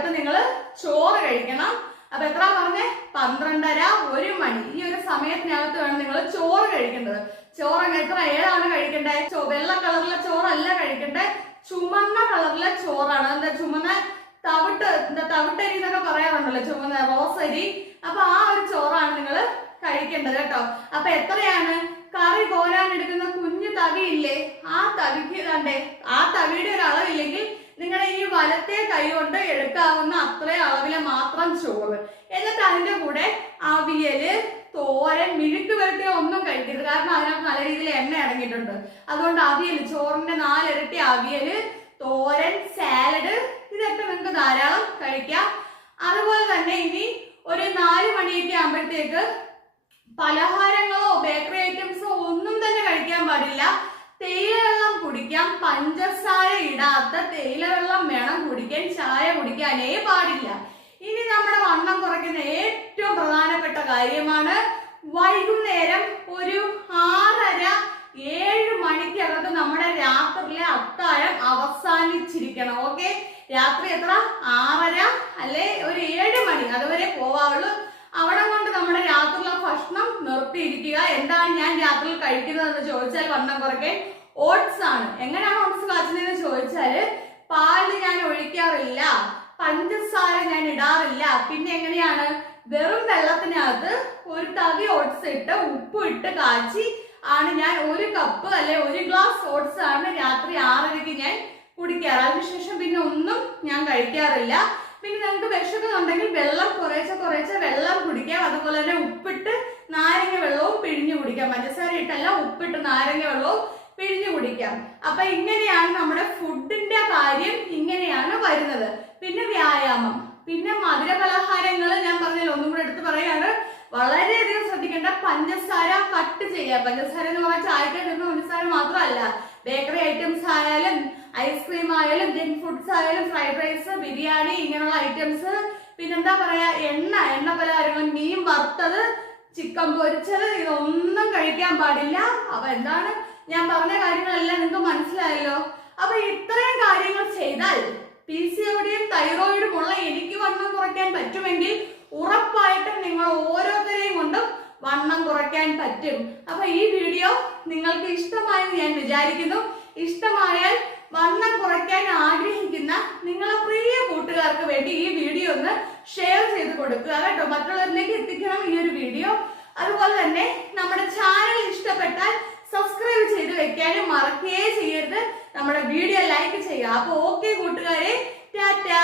മണിക്കകത്ത് നിങ്ങൾ ചോറ് കഴിക്കണം. അപ്പൊ എത്ര പറഞ്ഞേ? 12:30 1 മണി ഈ ഒരു സമയത്തിനകത്ത് വേണം നിങ്ങൾ ചോറ് കഴിക്കേണ്ടത്. ചോറ് ഏതാണ് കഴിക്കണ്ടേ? വെള്ള കളറിലെ ചോറല്ല കഴിക്കണ്ടേ, ചുമന്ന കളറിലെ ചോറാണ്. എന്താ ചുമന്ന തവിട്ടരി എന്നൊക്കെ പറയാറുണ്ടല്ലോ, ചുമന്ന റോസരി. അപ്പൊ ആ ഒരു ചോറാണ് നിങ്ങൾ കഴിക്കേണ്ടത് കേട്ടോ. അപ്പൊ എത്രയാണ്? കറി കോരാൻ എടുക്കുന്ന കുഞ്ഞു തവിയില്ലേ, ആ തവിക്ക് കണ്ടേ, ആ തവിയുടെ ഒരു അളവില്ലെങ്കിൽ നിങ്ങളുടെ ഈ വലത്തെ കൈ കൊണ്ട് എടുക്കാവുന്ന അത്രയും അളവിലെ മാത്രം ചോറ്. എന്നിട്ട് അതിന്റെ കൂടെ അവിയല്, തോരൻ, മിഴുക്ക് വരട്ടിയ ഒന്നും കഴിക്കരുത്. കാരണം അതിനകത്ത് നല്ല രീതിയിൽ എണ്ണ അടങ്ങിയിട്ടുണ്ട്. അതുകൊണ്ട് അവിയല്, ചോറിന്റെ 4 ഇരട്ടി അവിയല്, തോരൻ, സാലഡ്, ഇതൊക്കെ നിങ്ങൾക്ക് ധാരാളം കഴിക്കാം. അതുപോലെ തന്നെ ഇനി ഒരു 4 മണിയൊക്കെ ആകുമ്പോഴത്തേക്ക് പലഹാരങ്ങളോ ബേക്കറി ഐറ്റംസോ ഒന്നും തന്നെ കഴിക്കാൻ പാടില്ല. തേയില വെള്ളം കുടിക്കാം. പഞ്ചസാര ഇടാത്ത തേയില വെള്ളം വേണം കുടിക്കാൻ, ചായ കുടിക്കാനേ പാടില്ല. ഇനി നമ്മുടെ വണ്ണം കുറയ്ക്കുന്ന ഏറ്റവും പ്രധാനപ്പെട്ട കാര്യമാണ് വൈകുന്നേരം ഒരു 6:30 7 മണിക്കകത്ത് നമ്മുടെ രാത്രിയിലെ അത്താഴം അവസാനിച്ചിരിക്കണം. ഓക്കെ, രാത്രി എത്ര? 6:30 അല്ലെ ഒരു 7 മണി, അതുവരെ പോവാവുള്ളൂ. അവിടെ കൊണ്ട് നമ്മുടെ രാത്രിയിലെ ഭക്ഷണം നിർത്തിയിരിക്കുക. എന്താണ് ഞാൻ രാത്രിയിൽ കഴിക്കുന്നത് എന്ന് ചോദിച്ചാൽ വണ്ണം കുറയ്ക്കാൻ ഓട്സ് ആണ്. എങ്ങനെയാണ് ഓട്സ് കാച്ചുന്നതെന്ന് ചോദിച്ചാല് പാല് ഞാൻ ഒഴിക്കാറില്ല, പഞ്ചസാര ഞാൻ ഇടാറില്ല. പിന്നെ എങ്ങനെയാണ്? വെറും വെള്ളത്തിനകത്ത് ഒരു തവി ഓട്സ് ഇട്ട് ഉപ്പ് ഇട്ട് കാച്ചി ആണ് ഞാൻ 1 കപ്പ് അല്ലെ 1 ഗ്ലാസ് ഓട്സ് ആണ് രാത്രി 6:30 ഞാൻ കുടിക്കാറ്. അതിനുശേഷം പിന്നെ ഒന്നും ഞാൻ കഴിക്കാറില്ല. പിന്നെ നിങ്ങൾക്ക് വിശക്കുന്നുണ്ടെങ്കിൽ വെള്ളം കുറേശ്ശെ വെള്ളം കുടിക്കാം. അതുപോലെ തന്നെ ഉപ്പിട്ട് നാരങ്ങ വെള്ളവും പിഴിഞ്ഞു കുടിക്കാം. പഞ്ചസാര ഇട്ടല്ല, ഉപ്പിട്ട് നാരങ്ങ വെള്ളവും പിഴിഞ്ഞു കുടിക്കാം. അപ്പൊ ഇങ്ങനെയാണ് നമ്മുടെ ഫുഡിന്റെ കാര്യം, ഇങ്ങനെയാണ് വരുന്നത്. പിന്നെ വ്യായാമം, പിന്നെ മധുര പലഹാരങ്ങൾ ഞാൻ പറഞ്ഞല്ലോ, ഒന്നും കൂടെ എടുത്ത് പറയാണ്, വളരെയധികം ശ്രദ്ധിക്കേണ്ട. പഞ്ചസാര കട്ട് ചെയ്യുക. പഞ്ചസാര എന്ന് പറഞ്ഞാൽ ചായക്കകത്ത് പഞ്ചസാര മാത്രമല്ല, ബേക്കറി ഐറ്റംസ് ആയാലും ഐസ്ക്രീം ആയാലും ജങ്ക് ഫുഡ്സ് ആയാലും ഫ്രൈഡ് റൈസ്, ബിരിയാണി, ഇങ്ങനെയുള്ള ഐറ്റംസ്. പിന്നെന്താ പറയാ, എണ്ണ പലഹാരങ്ങൾ, മീൻ വറുത്തത്, ചിക്കൻ പൊരിച്ചത്, ഇതൊന്നും കഴിക്കാൻ പാടില്ല. അപ്പൊ എന്താണ് ഞാൻ പറഞ്ഞ കാര്യങ്ങളെല്ലാം നിങ്ങൾക്ക് മനസ്സിലായല്ലോ. അപ്പൊ ഇത്രയും കാര്യങ്ങൾ ചെയ്താൽ PCODയും തൈറോയിഡും ഉള്ള എനിക്ക് വണ്ണം കുറയ്ക്കാൻ പറ്റുമെങ്കിൽ ഉറപ്പായിട്ടും നിങ്ങൾ ഓരോരുത്തരെയും കൊണ്ടും വണ്ണം കുറയ്ക്കാൻ പറ്റും. അപ്പൊ ഈ വീഡിയോ നിങ്ങൾക്ക് ഇഷ്ടമായെന്ന് ഞാൻ വിചാരിക്കുന്നു. ഇഷ്ടമായാൽ വണ്ണം കുറയ്ക്കാൻ ആഗ്രഹിക്കുന്ന നിങ്ങളെ പ്രിയ കൂട്ടുകാർക്ക് വേണ്ടി ഈ വീഡിയോ ഒന്ന് ഷെയർ ചെയ്ത് കൊടുക്കുക കേട്ടോ. മറ്റുള്ളവരിലേക്ക് എത്തിക്കണം ഈ ഒരു വീഡിയോ. അതുപോലെ തന്നെ നമ്മുടെ ചാനൽ ഇഷ്ടപ്പെട്ടാൽ സബ്സ്ക്രൈബ് ചെയ്ത് വെക്കാനും മറക്കുകയേ ചെയ്യരുത്. നമ്മുടെ വീഡിയോ ലൈക്ക് ചെയ്യുക. അപ്പൊ ഓക്കെ കൂട്ടുകാരെ, ടാറ്റാ.